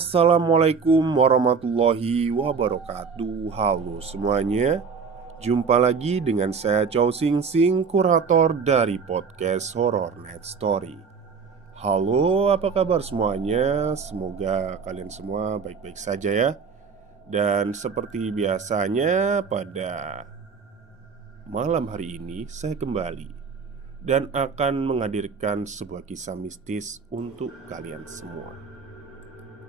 Assalamualaikum warahmatullahi wabarakatuh. Halo semuanya. Jumpa lagi dengan saya Chow Sing Sing, kurator dari podcast Horror Night Story. Halo, apa kabar semuanya? Semoga kalian semua baik-baik saja ya. Dan seperti biasanya pada malam hari ini saya kembali dan akan menghadirkan sebuah kisah mistis untuk kalian semua.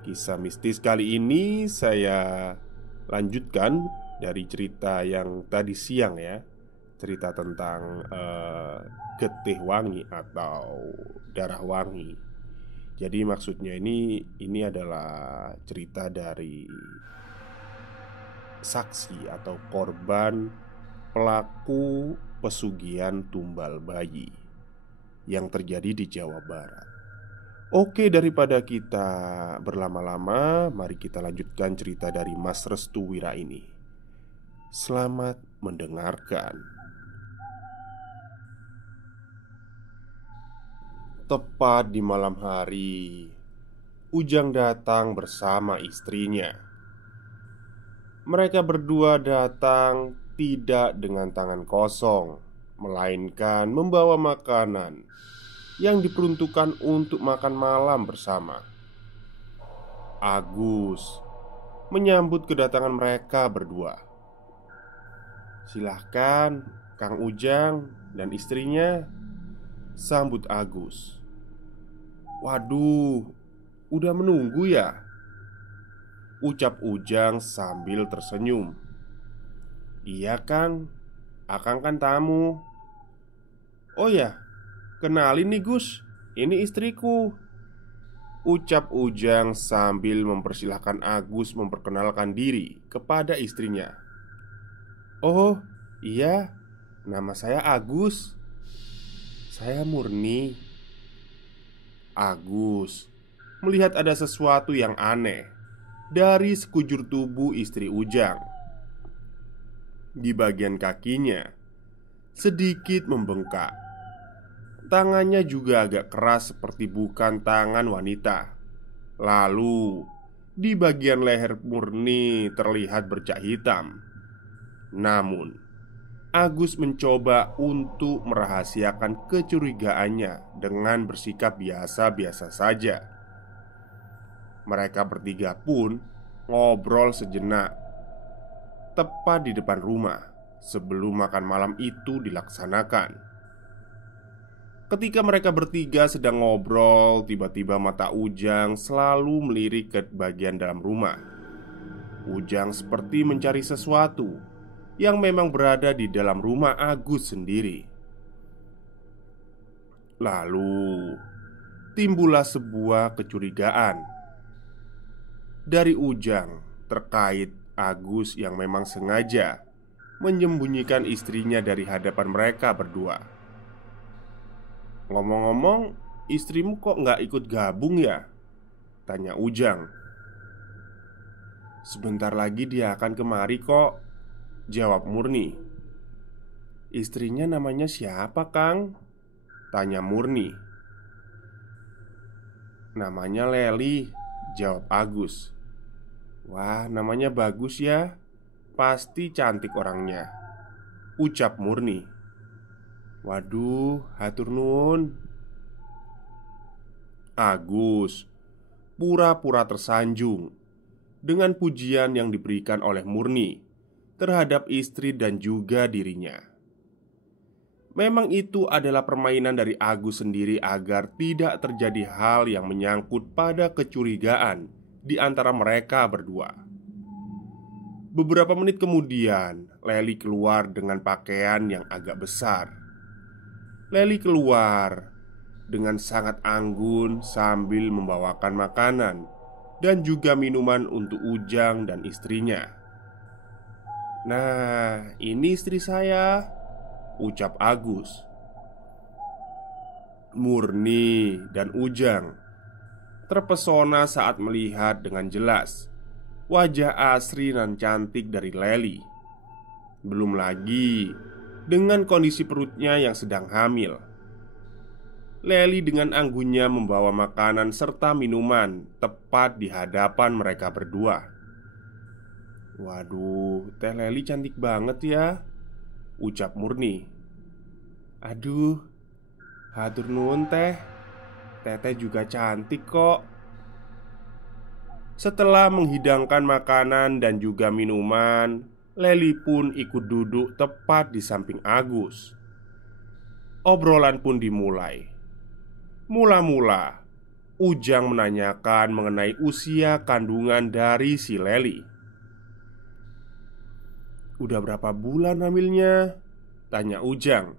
Kisah mistis kali ini saya lanjutkan dari cerita yang tadi siang ya. Cerita tentang getih wangi atau darah wangi. Jadi maksudnya ini adalah cerita dari saksi atau korban pelaku pesugihan tumbal bayi yang terjadi di Jawa Barat. Oke, daripada kita berlama-lama, mari kita lanjutkan cerita dari Mas Restu Wira ini. Selamat mendengarkan. Tepat di malam hari, Ujang datang bersama istrinya. Mereka berdua datang tidak dengan tangan kosong, melainkan membawa makanan yang diperuntukkan untuk makan malam bersama. Agus menyambut kedatangan mereka berdua. "Silahkan Kang Ujang dan istrinya," sambut Agus. "Waduh, udah menunggu ya?" ucap Ujang sambil tersenyum. "Iya Kang, Akang kan tamu." "Oh ya, kenalin nih Gus, ini istriku," ucap Ujang sambil mempersilahkan Agus memperkenalkan diri kepada istrinya. "Oh iya, nama saya Agus." "Saya Murni." Agus melihat ada sesuatu yang aneh dari sekujur tubuh istri Ujang. Di bagian kakinya sedikit membengkak. Tangannya juga agak keras seperti bukan tangan wanita. Lalu di bagian leher Murni terlihat bercak hitam. Namun Agus mencoba untuk merahasiakan kecurigaannya dengan bersikap biasa-biasa saja. Mereka bertiga pun ngobrol sejenak tepat di depan rumah sebelum makan malam itu dilaksanakan. Ketika mereka bertiga sedang ngobrol, tiba-tiba mata Ujang selalu melirik ke bagian dalam rumah. Ujang seperti mencari sesuatu yang memang berada di dalam rumah Agus sendiri. Lalu timbullah sebuah kecurigaan dari Ujang terkait Agus yang memang sengaja menyembunyikan istrinya dari hadapan mereka berdua. "Ngomong-ngomong, istrimu kok nggak ikut gabung ya?" tanya Ujang. "Sebentar lagi dia akan kemari kok," jawab Murni. "Istrinya namanya siapa, Kang?" tanya Murni. "Namanya Leli," jawab Agus. "Wah, namanya bagus ya. Pasti cantik orangnya," ucap Murni. "Waduh, hatur nuwun." Agus pura-pura tersanjung dengan pujian yang diberikan oleh Murni terhadap istri dan juga dirinya. Memang itu adalah permainan dari Agus sendiri agar tidak terjadi hal yang menyangkut pada kecurigaan di antara mereka berdua. Beberapa menit kemudian, Leli keluar dengan pakaian yang agak besar. Leli keluar dengan sangat anggun sambil membawakan makanan dan juga minuman untuk Ujang dan istrinya. "Nah, ini istri saya," ucap Agus. Murni dan Ujang terpesona saat melihat dengan jelas wajah asri dan cantik dari Leli. Belum lagi dengan kondisi perutnya yang sedang hamil. Leli dengan anggunnya membawa makanan serta minuman tepat di hadapan mereka berdua. "Waduh, Teh Leli cantik banget ya," ucap Murni. "Aduh, hatur nuhun teh. Teteh juga cantik kok." Setelah menghidangkan makanan dan juga minuman, Leli pun ikut duduk tepat di samping Agus. Obrolan pun dimulai. Mula-mula, Ujang menanyakan mengenai usia kandungan dari si Leli. "Udah berapa bulan hamilnya?" tanya Ujang.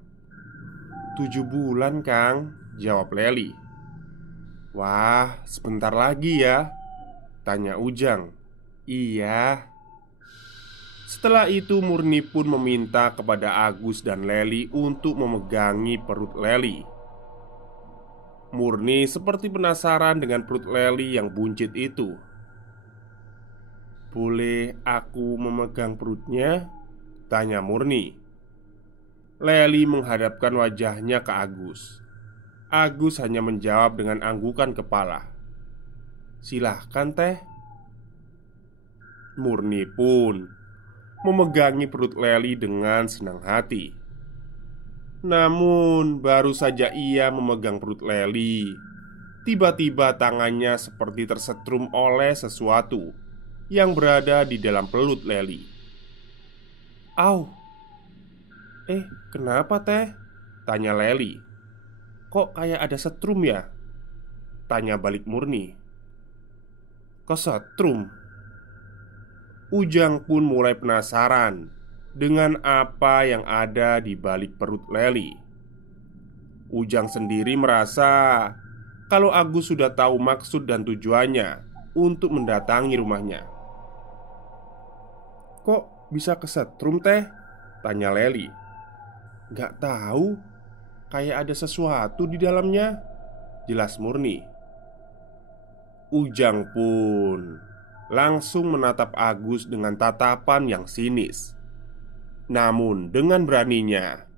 7 bulan, Kang," jawab Leli. "Wah, sebentar lagi ya?" tanya Ujang. "Iya." Setelah itu Murni pun meminta kepada Agus dan Leli untuk memegangi perut Leli. Murni seperti penasaran dengan perut Leli yang buncit itu. "Boleh aku memegang perutnya?" tanya Murni. Leli menghadapkan wajahnya ke Agus. Agus hanya menjawab dengan anggukan kepala. "Silahkan teh." Murni pun memegangi perut Leli dengan senang hati. Namun baru saja ia memegang perut Leli, tiba-tiba tangannya seperti tersetrum oleh sesuatu yang berada di dalam perut Leli. "Au! Kenapa teh?" tanya Leli. "Kok kayak ada setrum ya?" tanya balik Murni. "Kesetrum?" Ujang pun mulai penasaran dengan apa yang ada di balik perut Leli. Ujang sendiri merasa kalau Agus sudah tahu maksud dan tujuannya untuk mendatangi rumahnya. "Kok bisa kesetrum teh?" tanya Leli. "Gak tahu, kayak ada sesuatu di dalamnya," jelas Murni. Ujang pun langsung menatap Agus dengan tatapan yang sinis. Namun dengan beraninya,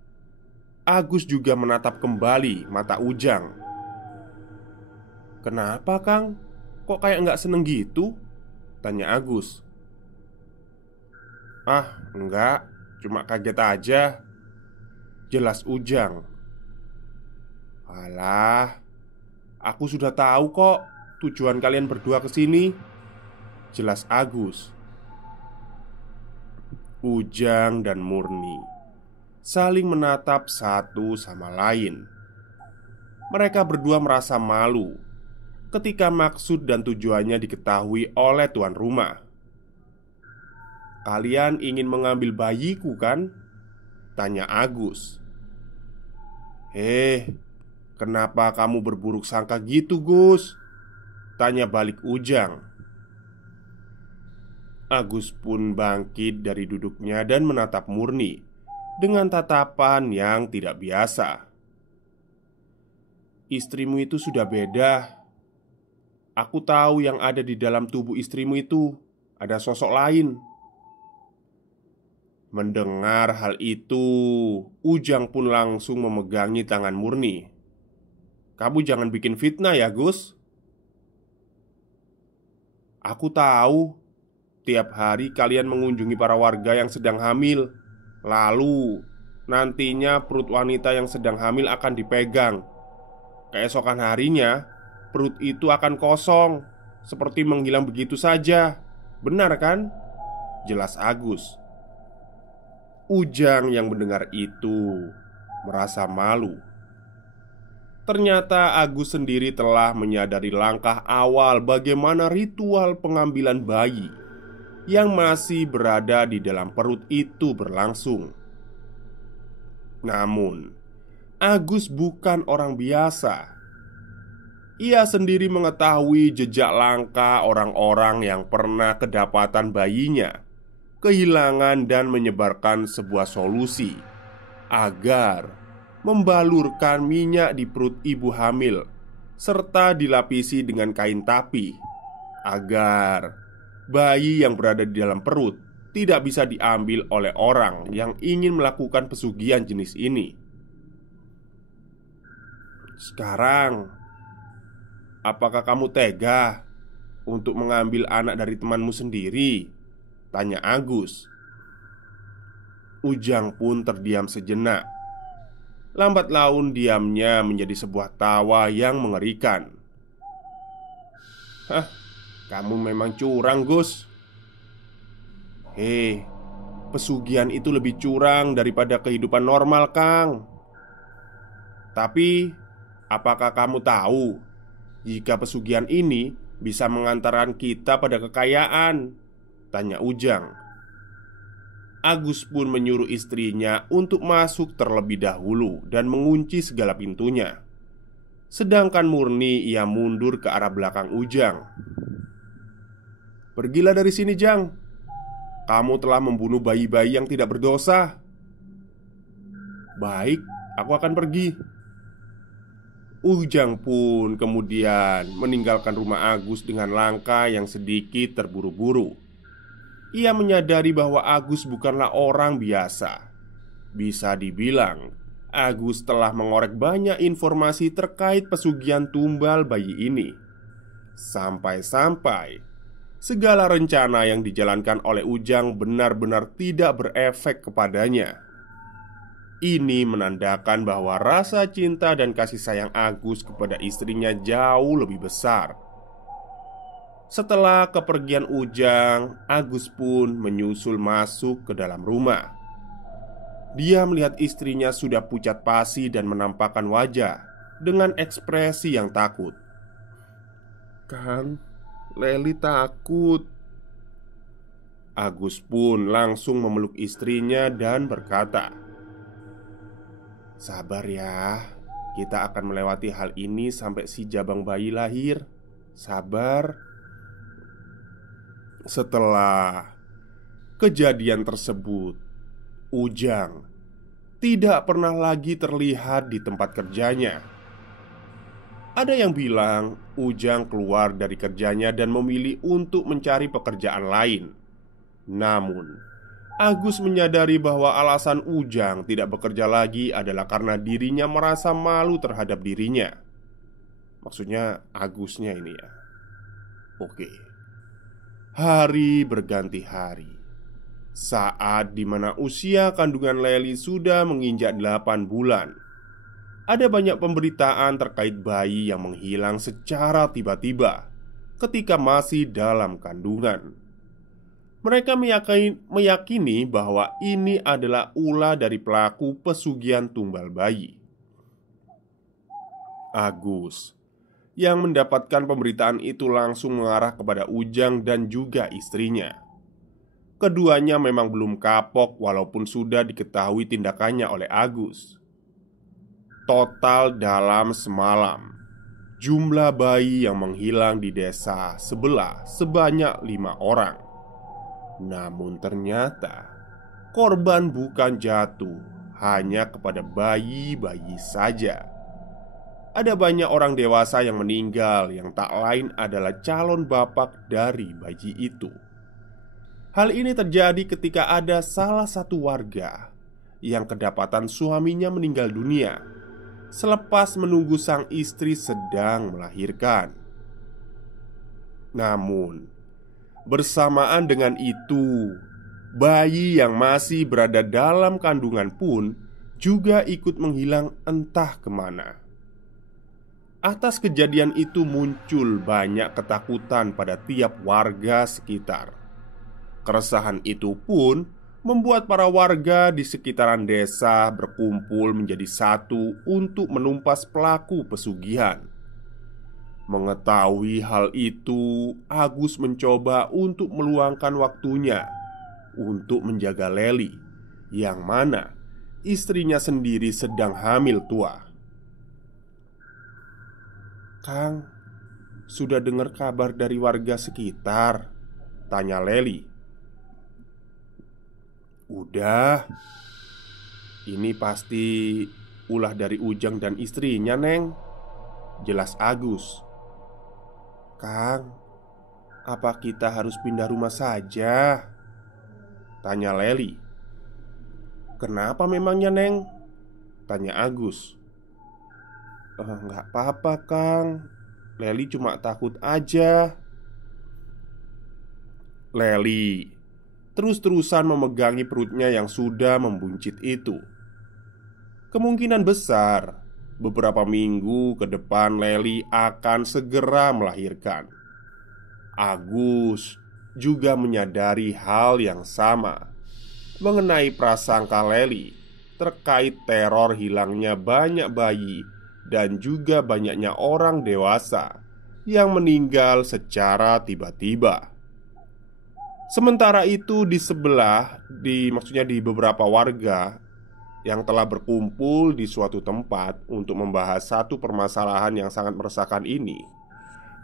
Agus juga menatap kembali mata Ujang. "Kenapa, Kang? Kok kayak gak seneng gitu?" tanya Agus. "Ah, enggak, cuma kaget aja," jelas Ujang. "Alah, aku sudah tahu kok tujuan kalian berdua kesini," jelas Agus. Ujang dan Murni saling menatap satu sama lain. Mereka berdua merasa malu ketika maksud dan tujuannya diketahui oleh tuan rumah. "Kalian ingin mengambil bayiku kan?" tanya Agus. Kenapa kamu berburuk sangka gitu, Gus?" tanya balik Ujang. Agus pun bangkit dari duduknya dan menatap Murni dengan tatapan yang tidak biasa. "Istrimu itu sudah beda. Aku tahu yang ada di dalam tubuh istrimu itu ada sosok lain." Mendengar hal itu, Ujang pun langsung memegangi tangan Murni. "Kamu jangan bikin fitnah ya, Gus. Aku tahu tiap hari kalian mengunjungi para warga yang sedang hamil. Lalu nantinya perut wanita yang sedang hamil akan dipegang. Keesokan harinya perut itu akan kosong, seperti menghilang begitu saja. Benar kan?" jelas Agus. Ujang yang mendengar itu merasa malu. Ternyata Agus sendiri telah menyadari langkah awal bagaimana ritual pengambilan bayi yang masih berada di dalam perut itu berlangsung. Namun, Agus bukan orang biasa. Ia sendiri mengetahui jejak langkah orang-orang yang pernah kedapatan bayinya kehilangan dan menyebarkan sebuah solusi agar membalurkan minyak di perut ibu hamil serta dilapisi dengan kain tapi agar bayi yang berada di dalam perut tidak bisa diambil oleh orang yang ingin melakukan pesugihan jenis ini. Sekarang, apakah kamu tega untuk mengambil anak dari temanmu sendiri? Tanya Agus. Ujang pun terdiam sejenak. Lambat laun diamnya menjadi sebuah tawa yang mengerikan. Hah, kamu memang curang, Gus. Hei, pesugihan itu lebih curang daripada kehidupan normal, Kang. Tapi, apakah kamu tahu jika pesugihan ini bisa mengantarkan kita pada kekayaan? Tanya Ujang. Agus pun menyuruh istrinya untuk masuk terlebih dahulu dan mengunci segala pintunya. Sedangkan Murni ia mundur ke arah belakang Ujang. Pergilah dari sini, Jang. Kamu telah membunuh bayi-bayi yang tidak berdosa. Baik, aku akan pergi. Ujang pun kemudian meninggalkan rumah Agus dengan langkah yang sedikit terburu-buru. Ia menyadari bahwa Agus bukanlah orang biasa. Bisa dibilang, Agus telah mengorek banyak informasi terkait pesugihan tumbal bayi ini. Sampai-sampai segala rencana yang dijalankan oleh Ujang benar-benar tidak berefek kepadanya. Ini menandakan bahwa rasa cinta dan kasih sayang Agus kepada istrinya jauh lebih besar. Setelah kepergian Ujang, Agus pun menyusul masuk ke dalam rumah. Dia melihat istrinya sudah pucat pasi dan menampakkan wajah dengan ekspresi yang takut. Kang, Leli takut. Agus pun langsung memeluk istrinya dan berkata, sabar ya, kita akan melewati hal ini sampai si jabang bayi lahir. Sabar. Setelah kejadian tersebut, Ujang tidak pernah lagi terlihat di tempat kerjanya. Ada yang bilang Ujang keluar dari kerjanya dan memilih untuk mencari pekerjaan lain. Namun, Agus menyadari bahwa alasan Ujang tidak bekerja lagi adalah karena dirinya merasa malu terhadap dirinya. Maksudnya Agusnya ini ya. Oke. Hari berganti hari. Saat dimana usia kandungan Leli sudah menginjak 8 bulan, ada banyak pemberitaan terkait bayi yang menghilang secara tiba-tiba ketika masih dalam kandungan. Mereka meyakini bahwa ini adalah ulah dari pelaku pesugihan tumbal bayi. Agus yang mendapatkan pemberitaan itu langsung mengarah kepada Ujang dan juga istrinya. Keduanya memang belum kapok walaupun sudah diketahui tindakannya oleh Agus. Total dalam semalam, jumlah bayi yang menghilang di desa sebelah sebanyak 5 orang. Namun ternyata korban bukan jatuh hanya kepada bayi-bayi saja. Ada banyak orang dewasa yang meninggal yang tak lain adalah calon bapak dari bayi itu. Hal ini terjadi ketika ada salah satu warga yang kedapatan suaminya meninggal dunia selepas menunggu sang istri sedang melahirkan. Namun, bersamaan dengan itu, bayi yang masih berada dalam kandungan pun juga ikut menghilang entah kemana. Atas kejadian itu muncul banyak ketakutan pada tiap warga sekitar. Keresahan itu pun membuat para warga di sekitaran desa berkumpul menjadi satu untuk menumpas pelaku pesugihan. Mengetahui hal itu, Agus mencoba untuk meluangkan waktunya untuk menjaga Leli, yang mana istrinya sendiri sedang hamil tua. Kang, sudah dengar kabar dari warga sekitar? Tanya Leli. Udah. Ini pasti ulah dari Ujang dan istrinya, Neng. Jelas Agus. Kang, apa kita harus pindah rumah saja? Tanya Leli. Kenapa memangnya, Neng? Tanya Agus. Nggak apa-apa, Kang. Leli cuma takut aja." Leli terus-terusan memegangi perutnya yang sudah membuncit itu. Kemungkinan besar beberapa minggu ke depan Leli akan segera melahirkan. Agus juga menyadari hal yang sama mengenai prasangka Leli terkait teror hilangnya banyak bayi dan juga banyaknya orang dewasa yang meninggal secara tiba-tiba. Sementara itu maksudnya di beberapa warga yang telah berkumpul di suatu tempat untuk membahas satu permasalahan yang sangat meresahkan ini,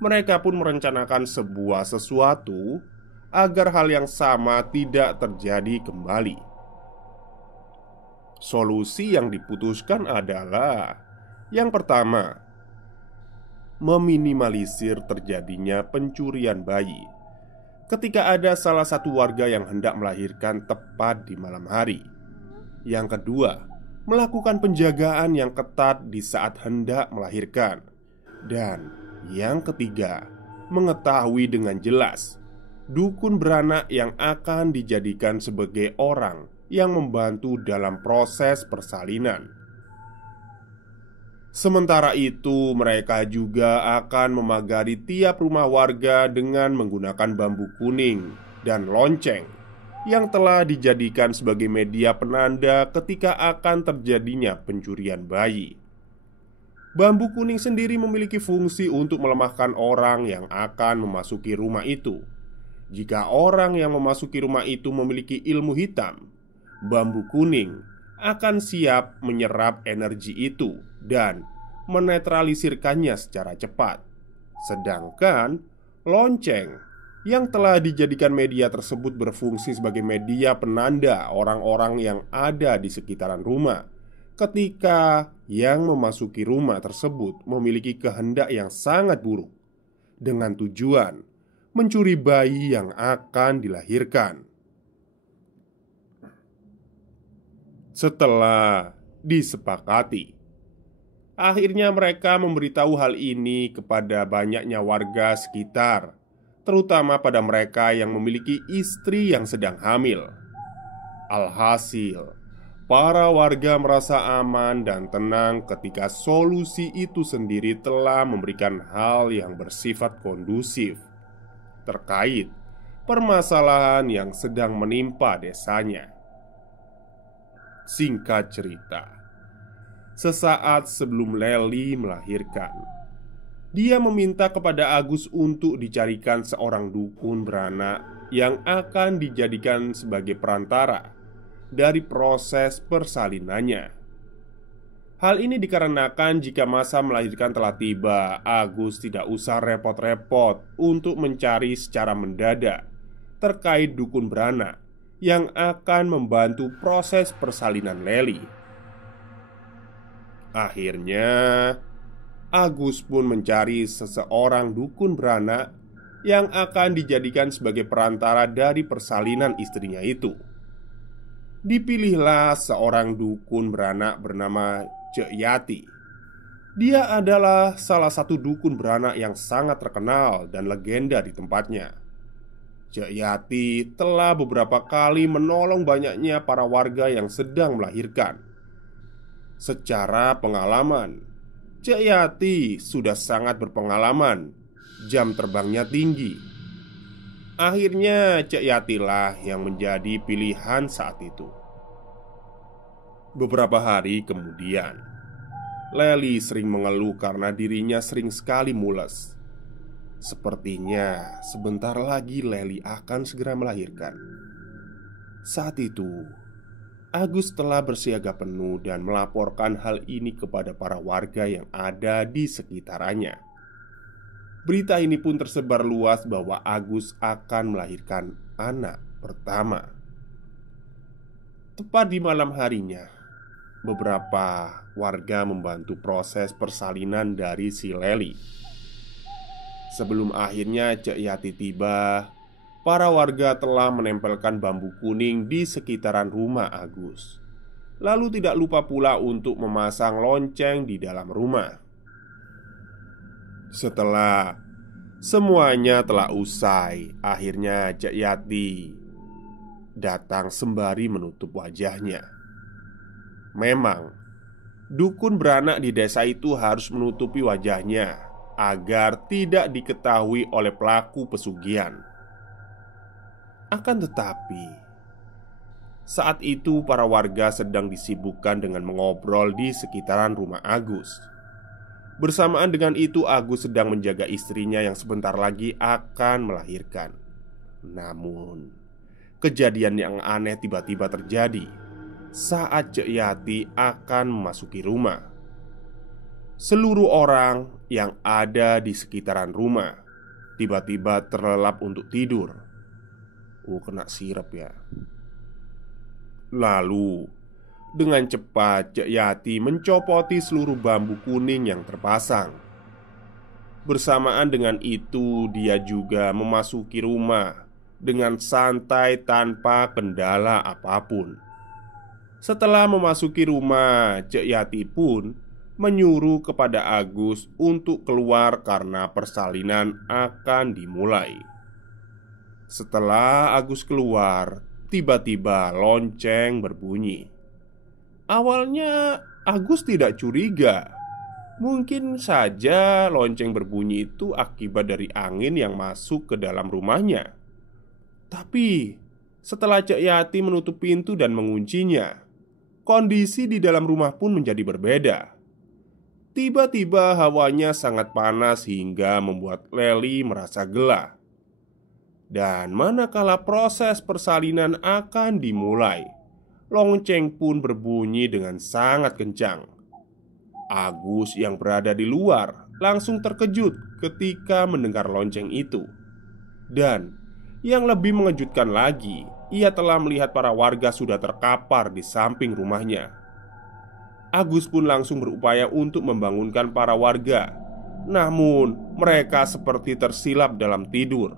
mereka pun merencanakan sebuah sesuatu agar hal yang sama tidak terjadi kembali. Solusi yang diputuskan adalah yang pertama, meminimalisir terjadinya pencurian bayi ketika ada salah satu warga yang hendak melahirkan tepat di malam hari. Yang kedua, melakukan penjagaan yang ketat di saat hendak melahirkan. Dan yang ketiga, mengetahui dengan jelas dukun beranak yang akan dijadikan sebagai orang yang membantu dalam proses persalinan. Sementara itu, mereka juga akan memagari tiap rumah warga dengan menggunakan bambu kuning dan lonceng yang telah dijadikan sebagai media penanda ketika akan terjadinya pencurian bayi. Bambu kuning sendiri memiliki fungsi untuk melemahkan orang yang akan memasuki rumah itu. Jika orang yang memasuki rumah itu memiliki ilmu hitam, bambu kuning akan siap menyerap energi itu dan menetralisirkannya secara cepat. Sedangkan lonceng yang telah dijadikan media tersebut berfungsi sebagai media penanda orang-orang yang ada di sekitaran rumah ketika yang memasuki rumah tersebut memiliki kehendak yang sangat buruk, dengan tujuan mencuri bayi yang akan dilahirkan. Setelah disepakati, akhirnya mereka memberitahu hal ini kepada banyaknya warga sekitar, terutama pada mereka yang memiliki istri yang sedang hamil. Alhasil, para warga merasa aman dan tenang ketika solusi itu sendiri telah memberikan hal yang bersifat kondusif terkait permasalahan yang sedang menimpa desanya. Singkat cerita, sesaat sebelum Leli melahirkan, dia meminta kepada Agus untuk dicarikan seorang dukun beranak yang akan dijadikan sebagai perantara dari proses persalinannya. Hal ini dikarenakan jika masa melahirkan telah tiba, Agus tidak usah repot-repot untuk mencari secara mendadak terkait dukun beranak yang akan membantu proses persalinan Leli. Akhirnya Agus pun mencari seseorang dukun beranak yang akan dijadikan sebagai perantara dari persalinan istrinya itu. Dipilihlah seorang dukun beranak bernama Cek Yati. Dia adalah salah satu dukun beranak yang sangat terkenal dan legenda di tempatnya. Cek Yati telah beberapa kali menolong banyaknya para warga yang sedang melahirkan. Secara pengalaman, Cek Yati sudah sangat berpengalaman, jam terbangnya tinggi. Akhirnya Cek Yatilah yang menjadi pilihan saat itu. Beberapa hari kemudian, Leli sering mengeluh karena dirinya sering sekali mules. Sepertinya sebentar lagi Leli akan segera melahirkan. Saat itu Agus telah bersiaga penuh dan melaporkan hal ini kepada para warga yang ada di sekitarnya. Berita ini pun tersebar luas bahwa Agus akan melahirkan anak pertama. Tepat di malam harinya, beberapa warga membantu proses persalinan dari si Leli. Sebelum akhirnya Cek Yati tiba, para warga telah menempelkan bambu kuning di sekitaran rumah Agus. Lalu tidak lupa pula untuk memasang lonceng di dalam rumah. Setelah semuanya telah usai, akhirnya Cek Yati datang sembari menutup wajahnya. Memang, dukun beranak di desa itu harus menutupi wajahnya agar tidak diketahui oleh pelaku pesugihan. Akan tetapi, saat itu para warga sedang disibukkan dengan mengobrol di sekitaran rumah Agus. Bersamaan dengan itu, Agus sedang menjaga istrinya yang sebentar lagi akan melahirkan. Namun, kejadian yang aneh tiba-tiba terjadi saat Cek Yati akan memasuki rumah. Seluruh orang yang ada di sekitaran rumah tiba-tiba terlelap untuk tidur. Kena sirep ya. Lalu, dengan cepat Cek Yati mencopoti seluruh bambu kuning yang terpasang. Bersamaan dengan itu, dia juga memasuki rumah dengan santai tanpa kendala apapun. Setelah memasuki rumah, Cek Yati pun menyuruh kepada Agus untuk keluar karena persalinan akan dimulai. Setelah Agus keluar, tiba-tiba lonceng berbunyi. Awalnya Agus tidak curiga. Mungkin saja lonceng berbunyi itu akibat dari angin yang masuk ke dalam rumahnya. Tapi setelah Cek Yati menutup pintu dan menguncinya, kondisi di dalam rumah pun menjadi berbeda. Tiba-tiba hawanya sangat panas hingga membuat Leli merasa gelah. Dan manakala proses persalinan akan dimulai, lonceng pun berbunyi dengan sangat kencang. Agus yang berada di luar langsung terkejut ketika mendengar lonceng itu. Dan yang lebih mengejutkan lagi, ia telah melihat para warga sudah terkapar di samping rumahnya. Agus pun langsung berupaya untuk membangunkan para warga. Namun mereka seperti tersilap dalam tidur.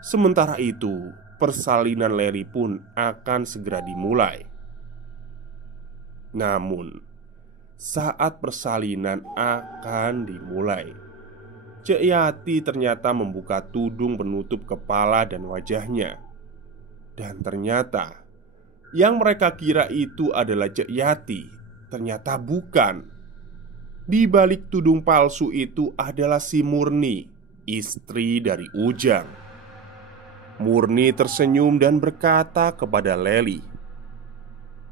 Sementara itu, persalinan Leli pun akan segera dimulai. Namun, saat persalinan akan dimulai, Cek Yati ternyata membuka tudung penutup kepala dan wajahnya. Dan ternyata yang mereka kira itu adalah Cek Yati, ternyata bukan. Di balik tudung palsu itu adalah si Murni, istri dari Ujang. Murni tersenyum dan berkata kepada Leli,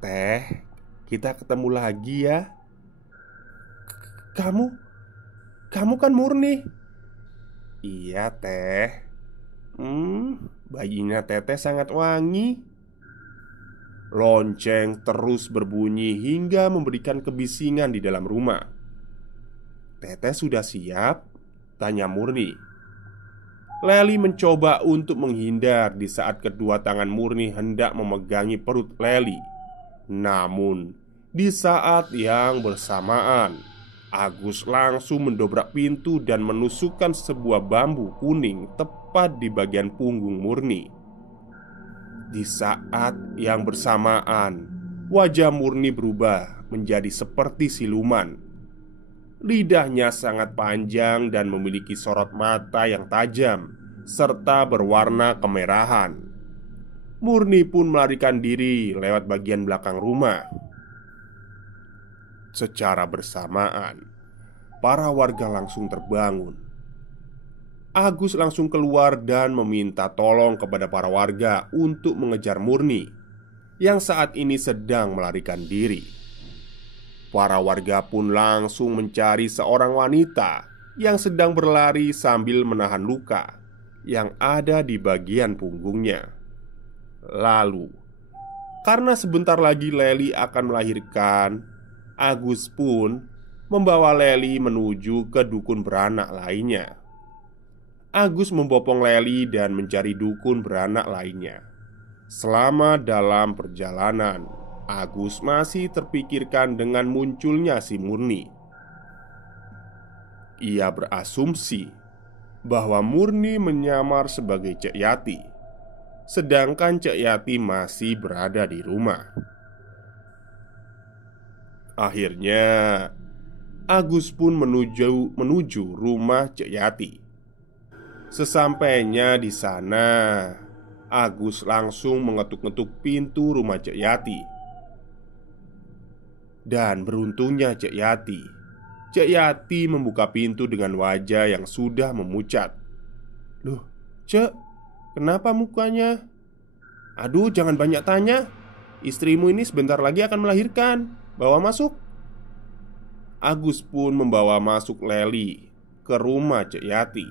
"Teh, kita ketemu lagi ya." Kamu kan Murni?" "Iya teh." Bayinya teteh sangat wangi." Lonceng terus berbunyi hingga memberikan kebisingan di dalam rumah. "Teteh sudah siap?" tanya Murni. Leli mencoba untuk menghindar di saat kedua tangan Murni hendak memegangi perut Leli. Namun, di saat yang bersamaan, Agus langsung mendobrak pintu dan menusukkan sebuah bambu kuning tepat di bagian punggung Murni. Di saat yang bersamaan, wajah Murni berubah menjadi seperti siluman. Lidahnya sangat panjang dan memiliki sorot mata yang tajam serta berwarna kemerahan. Murni pun melarikan diri lewat bagian belakang rumah. Secara bersamaan, para warga langsung terbangun. Agus langsung keluar dan meminta tolong kepada para warga untuk mengejar Murni yang saat ini sedang melarikan diri. Para warga pun langsung mencari seorang wanita yang sedang berlari sambil menahan luka yang ada di bagian punggungnya. Lalu, karena sebentar lagi Leli akan melahirkan, Agus pun membawa Leli menuju ke dukun beranak lainnya. Agus membopong Leli dan mencari dukun beranak lainnya. Selama dalam perjalanan, Agus masih terpikirkan dengan munculnya si Murni. Ia berasumsi bahwa Murni menyamar sebagai Cek Yati, sedangkan Cek Yati masih berada di rumah. Akhirnya, Agus pun menuju rumah Cek Yati. Sesampainya di sana, Agus langsung mengetuk-ngetuk pintu rumah Cek Yati. Dan beruntungnya Cek Yati membuka pintu dengan wajah yang sudah memucat. "Loh, Cek, kenapa mukanya?" "Aduh, jangan banyak tanya. Istrimu ini sebentar lagi akan melahirkan. Bawa masuk." Agus pun membawa masuk Leli ke rumah Cek Yati.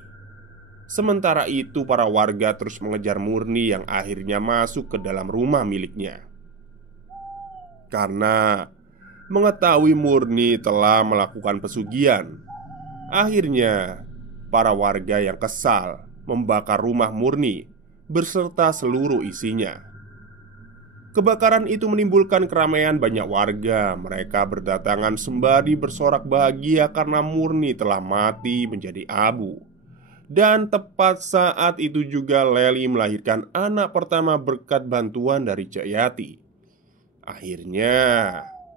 Sementara itu para warga terus mengejar Murni yang akhirnya masuk ke dalam rumah miliknya. Karena mengetahui Murni telah melakukan pesugihan, akhirnya para warga yang kesal membakar rumah Murni beserta seluruh isinya. Kebakaran itu menimbulkan keramaian banyak warga. Mereka berdatangan sembari bersorak bahagia karena Murni telah mati menjadi abu. Dan tepat saat itu juga Leli melahirkan anak pertama berkat bantuan dari Cek Yati. Akhirnya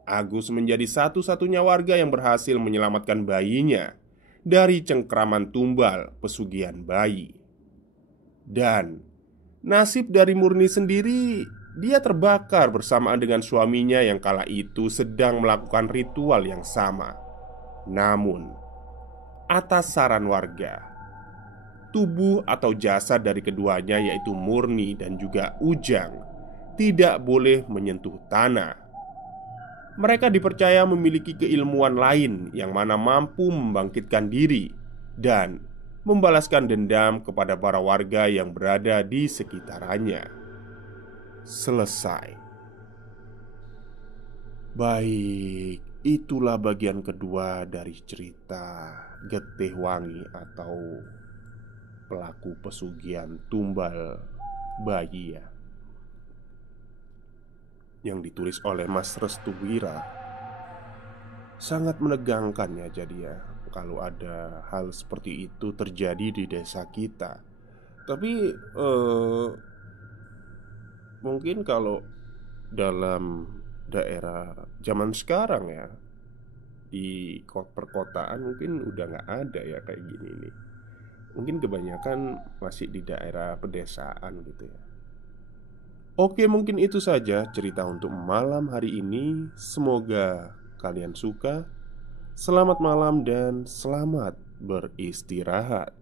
Agus menjadi satu-satunya warga yang berhasil menyelamatkan bayinya dari cengkraman tumbal pesugihan bayi. Dan nasib dari Murni sendiri, dia terbakar bersamaan dengan suaminya yang kala itu sedang melakukan ritual yang sama. Namun, atas saran warga, tubuh atau jasad dari keduanya yaitu Murni dan juga Ujang tidak boleh menyentuh tanah. Mereka dipercaya memiliki keilmuan lain yang mana mampu membangkitkan diri dan membalaskan dendam kepada para warga yang berada di sekitarannya. Selesai. Baik, itulah bagian kedua dari cerita Getih Wangi atau pelaku pesugihan tumbal bayi ya, yang ditulis oleh Mas Restu Wira. Sangat menegangkan ya, jadi ya kalau ada hal seperti itu terjadi di desa kita. Tapi mungkin kalau dalam daerah zaman sekarang ya, di perkotaan mungkin udah nggak ada ya kayak gini nih. Mungkin kebanyakan masih di daerah pedesaan gitu ya. Oke, mungkin itu saja cerita untuk malam hari ini. Semoga kalian suka. Selamat malam dan selamat beristirahat.